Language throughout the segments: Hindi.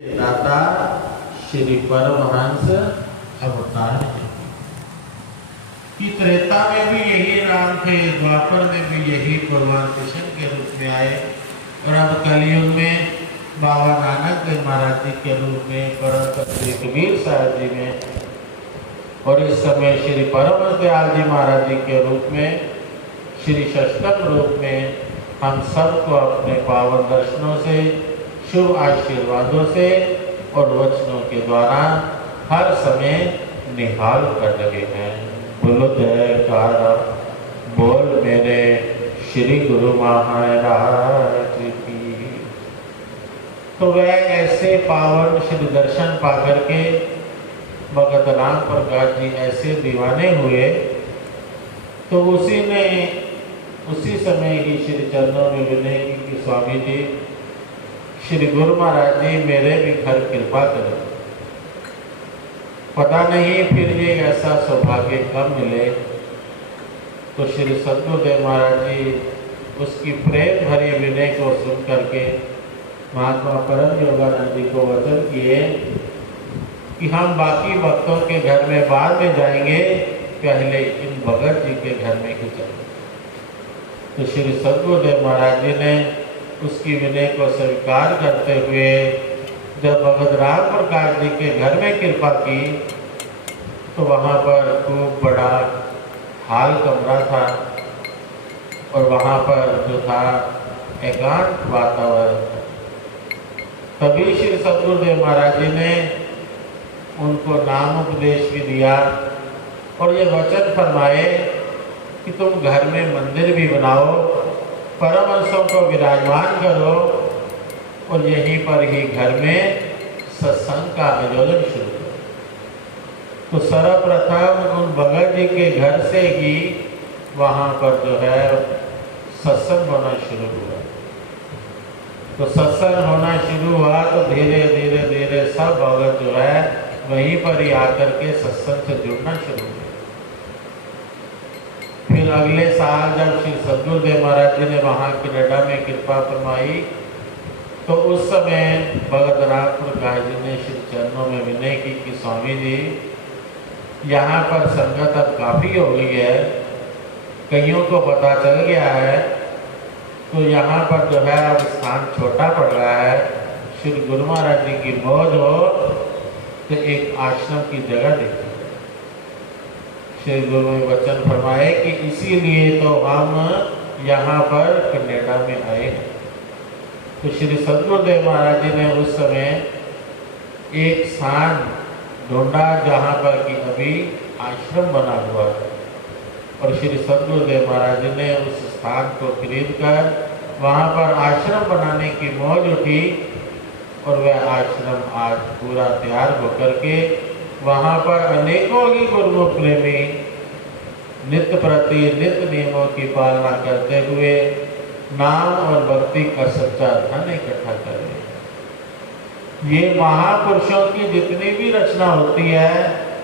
दाता श्री परमहंस अवतार है कि त्रेता में भी यही राम थे, द्वापर में भी यही भगवान कृष्ण के रूप में आए और अब कलयुग में बाबा नानक देव महाराज जी के रूप में, परम श्री कबीर साहब जी में और इस समय श्री परमहंस दयाल जी महाराज जी के रूप में, श्री षष्ठम रूप में हम सबको अपने पावन दर्शनों से, शुभ आशीर्वादों से और वचनों के द्वारा हर समय निहाल कर रहे हैं। बोलो जयकारा बोल मेरे श्री गुरु महाराज की। तो वह ऐसे पावन श्री दर्शन पा करके भगत राम प्रकाश जी ऐसे दीवाने हुए, तो उसी समय ही श्री चरणों में विनय की कि स्वामी जी, श्री गुरु महाराज जी मेरे भी घर कृपा करें। पता नहीं फिर ये ऐसा सौभाग्य कब मिले। तो श्री सद्गुरुदेव महाराज जी उसकी प्रेम भरी विनय को सुन करके महात्मा परम योगानंद जी को वचन किए कि हम बाकी भक्तों के घर में बाद में जाएंगे, पहले इन भगत जी के घर में ही जाएंगे। तो श्री सद्गुरुदेव महाराज जी ने उसकी विनय को स्वीकार करते हुए जब भगत राम प्रकाश जी के घर में कृपा की, तो वहाँ पर खूब बड़ा हाल कमरा था और वहाँ पर जो था एकांत वातावरण था। तभी श्री सद्गुरुदेव महाराज जी ने उनको नाम उपदेश भी दिया और ये वचन फरमाए कि तुम घर में मंदिर भी बनाओ, परमहंसों को विराजमान करो और यहीं पर ही घर में सत्संग का आयोजन शुरू करो। तो सर्वप्रथम उन भगत जी के घर से ही वहाँ पर जो है सत्संग होना शुरू हुआ। तो सत्संग होना शुरू हुआ तो धीरे धीरे धीरे सब भगत जो है वहीं पर ही आकर के सत्संग से जुड़ना शुरू हुआ। फिर अगले साल जब श्री सद्गुरुदेव महाराज जी ने वहाँ कनाडा में कृपा फरमाई, तो उस समय भगत राम प्रकाश जी ने श्री चरणों में विनय की कि स्वामी जी, यहाँ पर संगत अब काफ़ी हो गई है, कईयों को पता चल गया है, तो यहाँ पर जो है अब स्थान छोटा पड़ रहा है। श्री गुरु महाराज जी की मौज हो तो एक आश्रम की जगह देखी। श्री गुरु ने वचन फरमाए कि इसीलिए तो हम यहाँ पर कनाडा में आए हैं। तो श्री सद्गुरुदेव महाराज जी ने उस समय एक स्थान ढूंढा जहाँ पर कि अभी आश्रम बना हुआ है और श्री सद्गुरुदेव महाराज जी ने उस स्थान को खरीद कर वहाँ पर आश्रम बनाने की मौज उठी और वह आश्रम आज पूरा तैयार होकर के वहाँ पर अनेकों ही गुरुमुख प्रेमी नित्य प्रति नित्य नियमों की पालना करते हुए नाम और भक्ति का सच्चा धन इकट्ठा कर रहे हैं। ये महापुरुषों की जितनी भी रचना होती है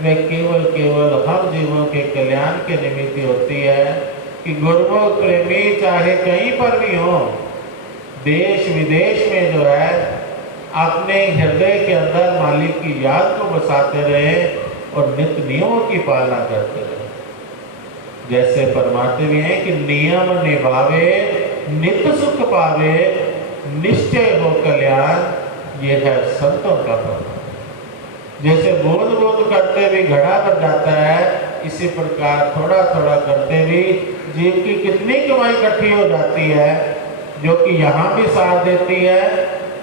वे केवल हम जीवों के कल्याण के निमित्त होती है कि गुरुमुख प्रेमी चाहे कहीं पर भी हो, देश विदेश में जो है अपने हृदय के अंदर मालिक की याद को बसाते रहे और नित्य नियमों की पालना करते रहे। जैसे फरमाते भी हैं कि नियम निभावे नित्य सुख पावे, निश्चय हो कल्याण, ये है संतों का प्रभाव। जैसे बूंद बूंद करते भी घड़ा भर जाता है, इसी प्रकार थोड़ा थोड़ा करते भी जीव की कितनी कमाई इकट्ठी हो जाती है, जो कि यहाँ भी साथ देती है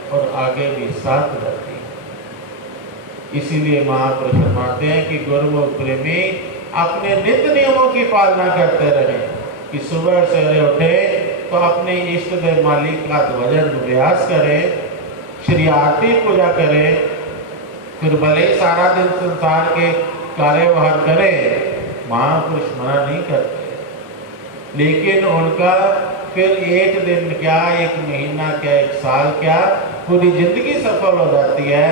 और आगे भी साथ रहती है। इसीलिए महापुरुष फरमाते हैं कि गुरुमुख प्रेमी अपने नित्य नियमों की पालना करते रहे कि सुबह सवेरे उठे तो अपने इष्ट देव मालिक का भजन अभ्यास करें, श्री आरती पूजा करें, फिर भले ही सारा दिन संसार के कार्यवाह करें, महापुरुष मना नहीं करते, लेकिन उनका फिर एक दिन क्या, एक महीना क्या, एक साल क्या, पूरी जिंदगी सफल हो जाती है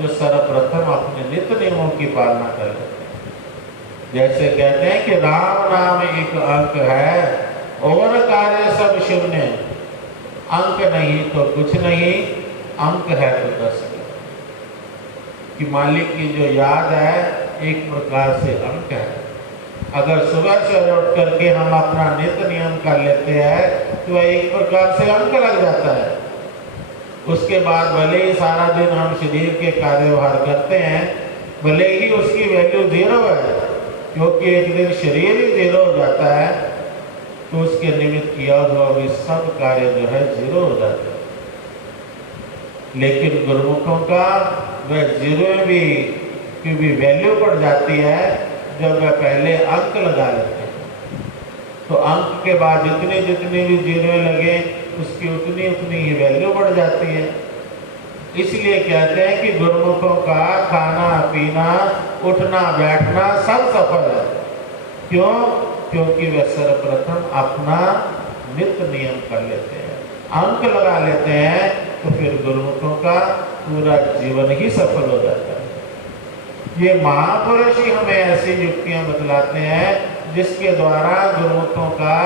जो सर्वप्रथम अपने नित्य नियमों की पालना कर लेते हैं। जैसे कहते हैं कि राम नाम एक अंक है और कार्य सब शून्य, अंक नहीं तो कुछ नहीं, अंक है तो 10। कि मालिक की जो याद है एक प्रकार से अंक है। अगर सुबह से उठ करके हम अपना नित्य नियम कर लेते हैं तो वह एक प्रकार से अंक लग जाता है। उसके बाद भले ही सारा दिन हम शरीर के कार्यभार करते हैं, भले ही उसकी वैल्यू 0 है, क्योंकि एक दिन शरीर ही 0 हो जाता है तो उसके निमित्त किया हुआ भी सब कार्य जो है 0 हो जाता है। लेकिन गुरुमुखों का वह 0 भी की भी वैल्यू बढ़ जाती है जब वह पहले अंक लगा लेते हैं। तो अंक के बाद जितने जितने भी 0 लगे उसकी उतनी उतनी ही वैल्यू बढ़ जाती है। इसलिए कहते हैं कि गुरुमुखों का खाना पीना उठना बैठना सब सफल है। क्यों? क्योंकि वे सर्वप्रथम अपना नित्य नियम कर लेते हैं, अंक लगा लेते हैं, तो फिर गुरुमुखों का पूरा जीवन ही सफल हो जाता है। ये महापुरुष ही हमें ऐसी युक्तियां बतलाते हैं जिसके द्वारा गुरुमुखों का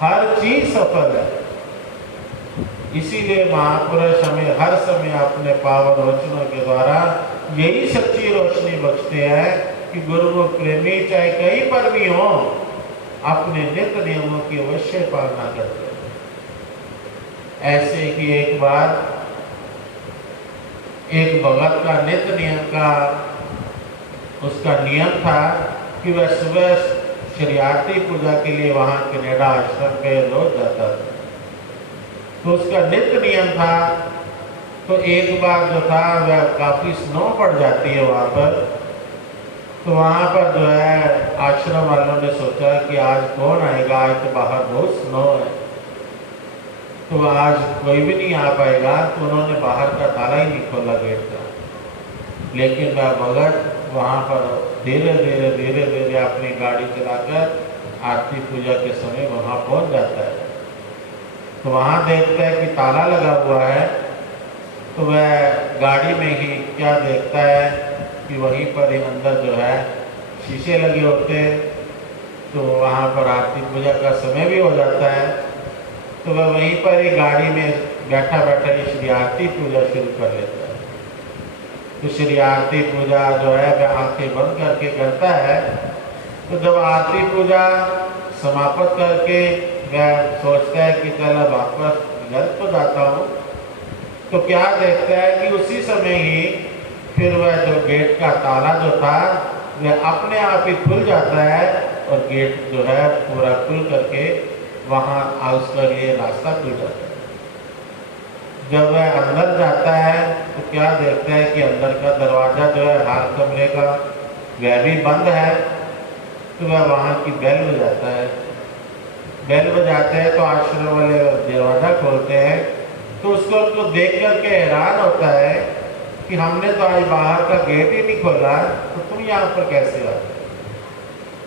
हर चीज सफल है। इसीलिए महापुरुष हमें हर समय अपने पावन वचनों के द्वारा यही सच्ची रोशनी बख्शते हैं कि गुरुमुख प्रेमी चाहे कहीं पर भी हो अपने नित्य नियमों की अवश्य पालना करते हैं। ऐसे कि एक बार एक भगत का नित्य नियम का उसका नियम था कि वह सुबह श्री आरती पूजा के लिए वहाँ कनाडा आश्रम पे रोज जाता था। तो उसका नित्य नियम था। तो एक बार जो था वह काफ़ी स्नो पड़ जाती है वहाँ पर। तो वहाँ पर जो है आश्रम वालों ने सोचा कि आज कौन आएगा, आज तो बाहर बहुत स्नो है, तो आज कोई भी नहीं आ पाएगा। तो उन्होंने बाहर का ताला ही नहीं खोला गेट का। लेकिन वह भगत वहाँ पर धीरे धीरे अपनी गाड़ी चलाकर आरती पूजा के समय वहाँ पहुँच जाता है। तो वहाँ देखता है कि ताला लगा हुआ है। तो वह गाड़ी में ही क्या देखता है कि वहीं पर ही अंदर जो है शीशे लगे होते हैं। तो वहाँ पर आरती पूजा का समय भी हो जाता है। तो वह वहीं पर ही गाड़ी में बैठा बैठा ही श्री आरती पूजा शुरू कर लेता है। तो श्री आरती पूजा जो है वह आंखें बंद करके करता है। तो जब आरती पूजा समाप्त करके वह सोचता है कि चलो वापस घर तो जाता हूँ, तो क्या देखता है कि उसी समय ही फिर वह जो गेट का ताला जो था वह अपने आप ही खुल जाता है और गेट जो है पूरा खुल करके वहाँ उसके लिए रास्ता खुल जाता है। जब वह अंदर जाता है तो क्या देखता है कि अंदर का दरवाज़ा जो है हाल कमरे का वह भी बंद है। तो वह वहाँ की बेल बजाता है। बेल बजाते हैं तो आश्रम वाले दरवाज़ा खोलते हैं। तो उसको देख करके हैरान होता है कि हमने तो आज बाहर का गेट ही नहीं खोला, तो तुम यहाँ पर कैसे आए?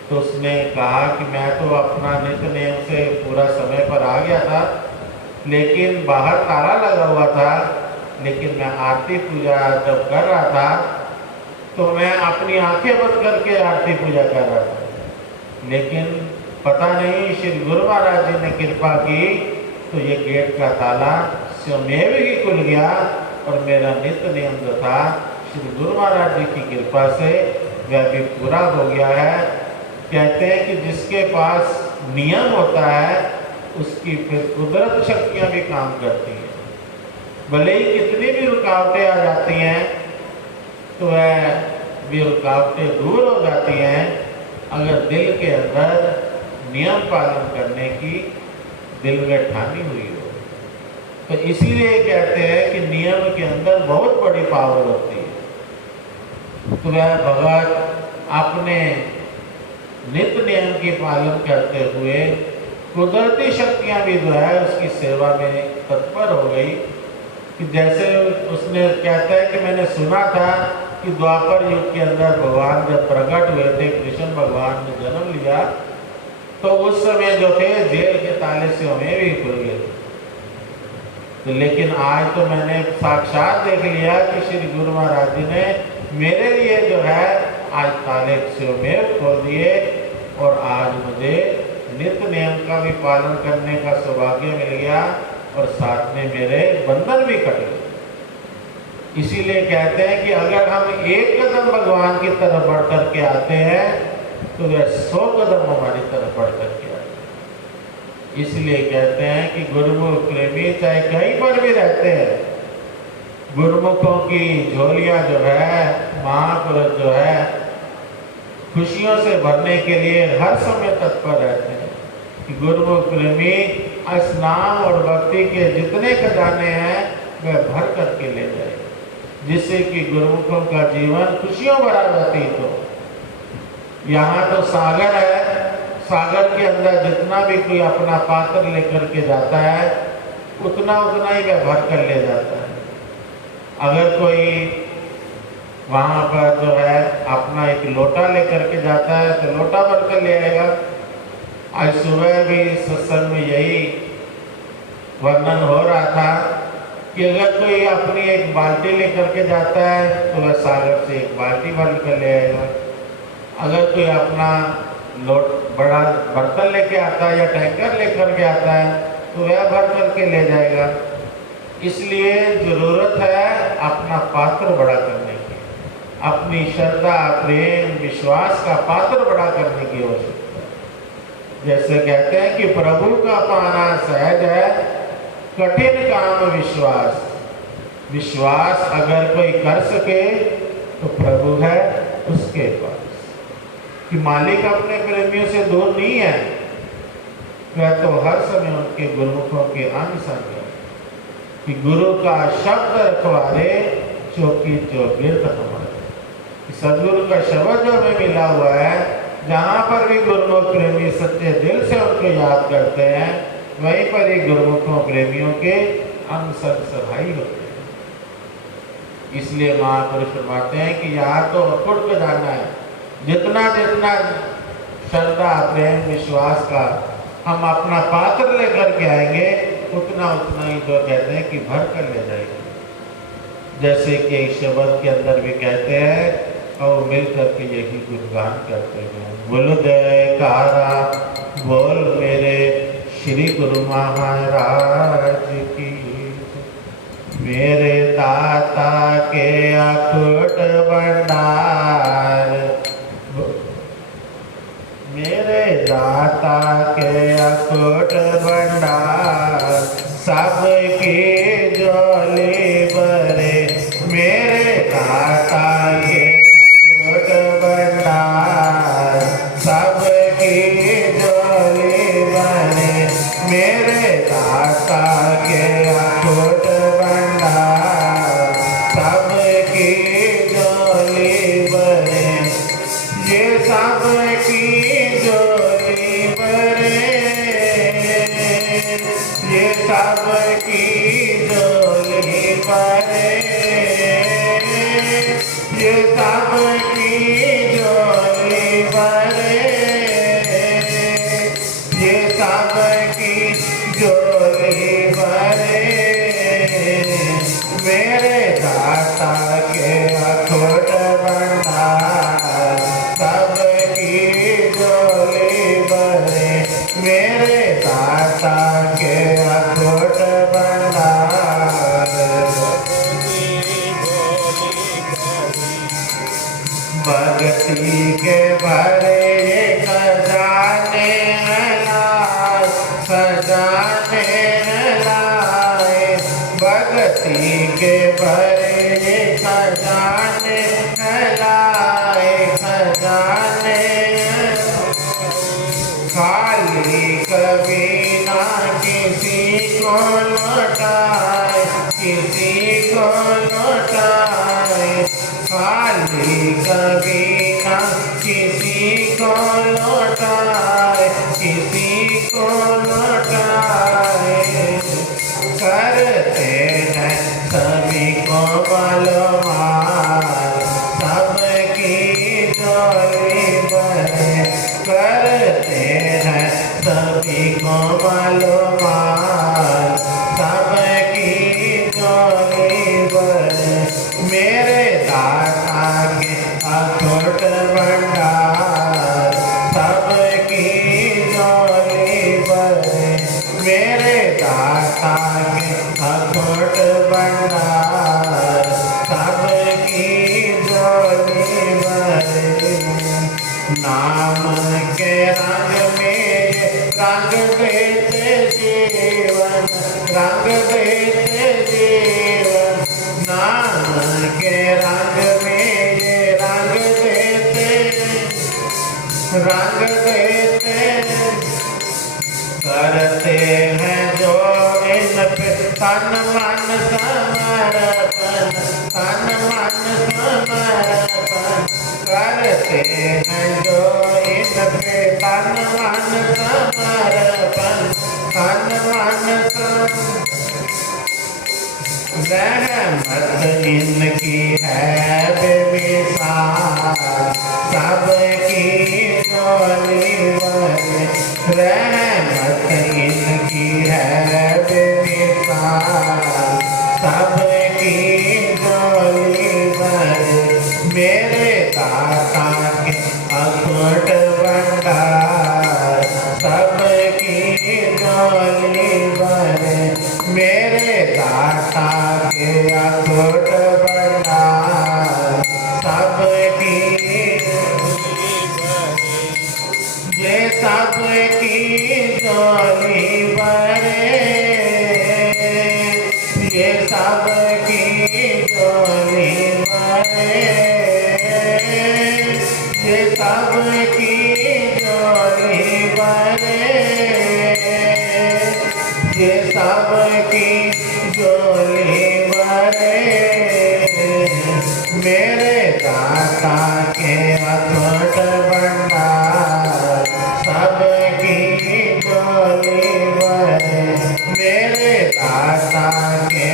तो उसने कहा कि मैं तो अपना नित्य नियम से पूरा समय पर आ गया था, लेकिन बाहर ताला लगा हुआ था। लेकिन मैं आरती पूजा जब कर रहा था तो मैं अपनी आंखें बंद करके आरती पूजा कर रहा था, लेकिन पता नहीं श्री गुरु महाराज जी ने कृपा की तो ये गेट का ताला स्वयं ही खुल गया और मेरा नित्य नियम जो था श्री गुरु महाराज जी की कृपा से वह भी पूरा हो गया है। कहते हैं कि जिसके पास नियम होता है उसकी फिर कुदरत शक्तियाँ भी काम करती हैं। भले ही कितनी भी रुकावटें आ जाती हैं तो वह भी रुकावटें दूर हो जाती हैं अगर दिल के अंदर नियम पालन करने की दिल में ठानी हुई हो। तो इसीलिए कहते हैं कि नियम के अंदर बहुत बड़ी पावर होती है। तो वह भगत अपने नित्य नियम की पालन करते हुए कुदरती शक्तियाँ भी जो है उसकी सेवा में तत्पर हो गई। कि जैसे उसने कहता है कि मैंने सुना था कि द्वापर युग के अंदर भगवान जब प्रकट हुए थे, कृष्ण भगवान ने जन्म लिया, तो उस समय जो थे जेल के ताले से हमें भी खुल गए। तो लेकिन आज तो मैंने साक्षात देख लिया कि श्री गुरु महाराज जी ने मेरे लिए जो है आज ताले से हमें खोल दिए और आज मुझे नित्य नियम का भी पालन करने का सौभाग्य मिल गया और साथ में मेरे बंधन भी कट गए। इसीलिए कहते हैं कि अगर हम एक कदम भगवान की तरफ बढ़ करके आते हैं तो वह 100 कदम हमारी तरफ बढ़ करके आते हैं। इसलिए कहते हैं कि गुरुमुख प्रेमी चाहे कहीं पर भी रहते हैं, गुरुमुखों की झोलियां जो है, महापुरुष जो है खुशियों से भरने के लिए हर समय तत्पर रहते हैं कि गुरुमुख प्रेमी इस नाम और भक्ति के जितने खजाने हैं वह भर करके ले जाए, जिससे कि गुरुमुखों का जीवन खुशियों भरा व्यतीत हो। यहाँ तो सागर है, सागर के अंदर जितना भी कोई अपना पात्र लेकर के जाता है उतना उतना ही वह भर कर ले जाता है। अगर कोई वहाँ पर जो है अपना एक लोटा लेकर के जाता है तो लोटा भर कर ले आएगा। आज सुबह भी सत्संग में यही वर्णन हो रहा था कि अगर कोई अपनी एक बाल्टी लेकर के जाता है तो वह सागर से एक बाल्टी भर कर ले आएगा। अगर कोई अपना बड़ा बर्तन लेके आता है या टैंकर लेकर के आता है तो वह भर करके ले जाएगा। इसलिए जरूरत है अपना पात्र बड़ा करने की, अपनी श्रद्धा प्रेम विश्वास का पात्र बड़ा करने की आवश्यकता है। जैसे कहते हैं कि प्रभु का पाना सहज है, कठिन काम विश्वास। विश्वास अगर कोई कर सके तो प्रभु है उसके पास, कि मालिक अपने प्रेमियों से दूर नहीं है, वह तो हर समय उनके गुरुमुखों के अंग संग है। कि गुरु का शब्द रखवारे चौकी चौगिर्द हमारे। सदगुरु का शब्द जो हमें मिला हुआ है, जहाँ पर भी गुरुमुख प्रेमी सच्चे दिल से उनको याद करते हैं वहीं पर ही गुरुमुखों प्रेमियों के अंग संग सभाई होते हैं। इसलिए महापुरुष फरमाते हैं कि यहाँ तो अखुट को जाना है, जितना जितना श्रद्धा प्रेम विश्वास का हम अपना पात्र लेकर के आएंगे उतना उतना ही जो कहते हैं कि भर कर ले जाएंगे। जैसे कि एक शब्द के अंदर भी कहते हैं और मिल करके यही गुणगान करते हैं, बोल जयकारा बोल मेरे श्री गुरु महाराज की, मेरे दाता के अखुट भंडार, मेरे दाता के अखुट भंडार, सबकी झोली भरे, मेरे दाता के अखुट भंडार, सबकी झोली भरे, मेरे दाता के अखुट भंडार, सबकी झोली भरे, ये सबकी झोली भरे, ये सबकी झोली भरे, ये सबकी झोली भरे, ये सबकी झोली भरे, मेरे दाता के अखुट भंडार, सबकी झोली भरे, मेरे दाता के अखुट भंडार, भक्ति के भरे खजाने लाए, खजाने लाए, भक्ति के भरे खजाने लाए, खजाने खाली कभी ना किसी को लौटाए, किसी को लौटाए, खाली कभी ना किसी को लौटाए, किसी को लौटाए, करते हैं सभी को मालूमात, सबकी झोली भरे, करते हैं सभी को मालूमात, सबकी झोली भरे, मेरे दाता के अखुट भंडार, सबकी झोली भरे, मेरे दाता के अखुट भंडार, की झोली भरे। नाम के रंग में रंग देते जीवन, रंग देते जीवन। नाम के रंग में ये रंग देते, रंग देते। करते हैं जो इन पे तन मन समर्पण, तन मन समर्पण। करते हैं जो इन पे तन मन समर्पण, तन मन समर्पण। रहमत इनकी है बेमिसाल, सबकी झोली भरे। रहमत इनकी है बेमिसाल, सबकी झोली भरे। मेरे दाता के अखंड भंडार, सबकी झोली भरे। मेरे दाता के अखंड भंडार, सबकी ये सबकी झोली भरे, ये सबकी झोली भरे। ये सबकी झोली भरे, ये सबकी झोली भरे। मेरे दाता के अखंड भंडार, सबकी झोली भरे। मेरे दाता के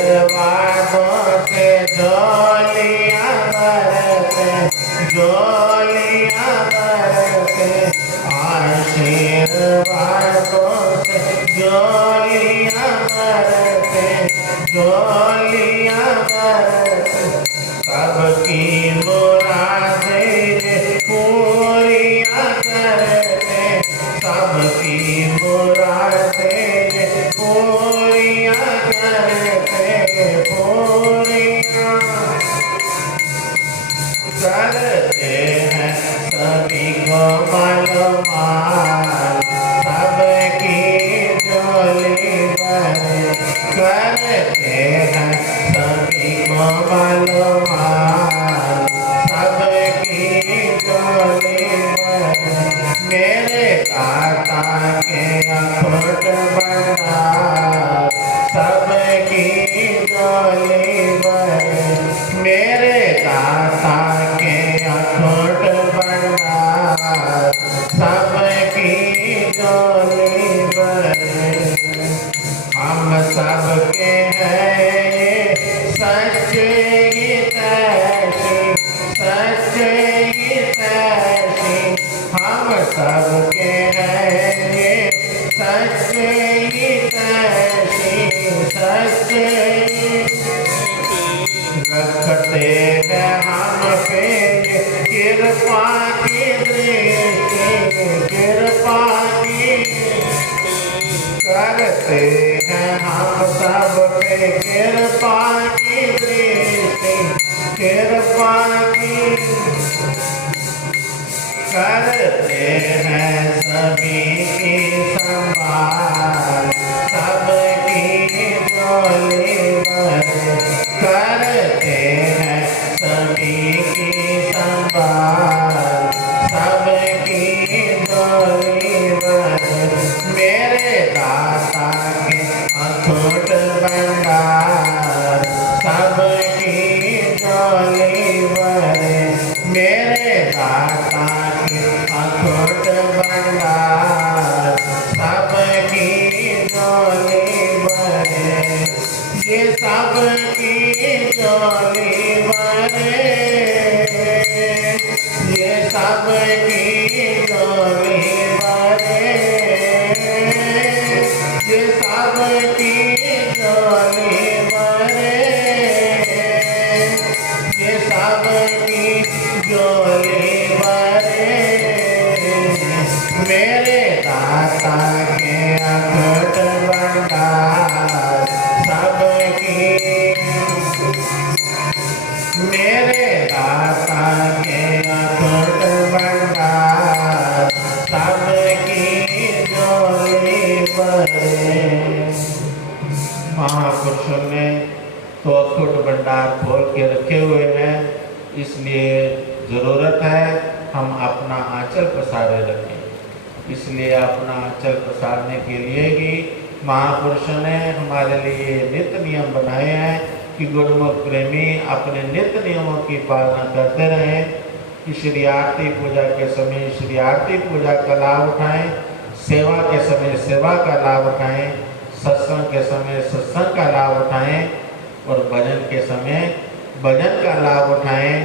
आशीर्वादों से झोलियां भरते, झोलियां भरते। आशीर्वादों से झोलियां भरते, झोलियां भरते। सबकी मुरादें पूरियां करते, सबकी मुरादें पूरियां करते, पूरियां करते हैं। सभी को मालूमाल, सबकी झोली भरे। करते हैं सभी को मालूमाल, सबकी झोली भरे। मेरे दाता के अखंड भंडार, सबकी झोली भरे। मेरे दाता के अखंड भंडार, सबकी झोली भरे। हम सबके हैं ये सच्चे हितैषी, सच्चे हितैषी। हम सबके हैं ये सच्चे हितैषी, सच्चे रखते हैं हम पे कृपा की दृष्टि, कृपा की करते हैं हम सब पे कृपा की दृष्टि, कृपा की करते हैं सभी की संभाल, सबकी झोली भरे। करते हैं सभी की संभाल, सबकी झोली भरे। मेरे दाता के अखंड भंडार, सबकी झोली भरे। मेरे दाता के अखंड भंडार, दाता के अखंड भंडार सबकी, मेरे दाता के अखंड भंडार सबकी झोली भरे। महापुरुषों ने तो अखंड भंडार खोल के रखे हुए हैं, इसलिए जरूरत है हम अपना आंचल पसारे रखें। इसलिए अपना आंचल पसारने के लिए ही महापुरुषों ने हमारे लिए नित्य नियम बनाए हैं कि गुरुमुख प्रेमी अपने नित्य नियमों की पालना करते रहें, कि श्री आरती पूजा के समय श्री आरती पूजा का लाभ उठाएं, सेवा के समय सेवा का लाभ उठाएं, सत्संग के समय सत्संग का लाभ उठाएं और भजन के समय भजन का लाभ उठाएं।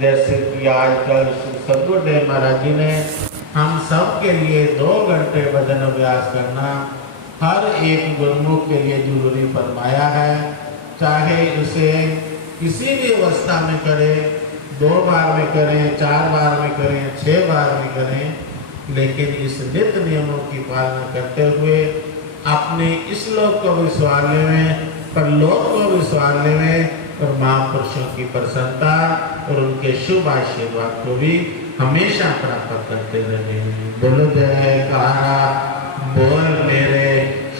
जैसे कि आजकल सदगुरुदेव महाराज जी ने हम सब के लिए 2 घंटे भजन अभ्यास करना हर एक गुरुमुख के लिए जरूरी फरमाया है। चाहे उसे किसी भी अवस्था में करें, 2 बार में करें, 4 बार में करें, 6 बार में करें, लेकिन इस नित्य नियमों की पालना करते हुए अपने इस लोक को भी संवारने में, परलोक को भी संवारने में और महापुरुषों की प्रसन्नता और उनके शुभ आशीर्वाद को भी हमेशा प्राप्त करते रहे। बोलो जयकारा बोल मेरे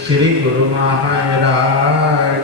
श्री गुरु महाराज।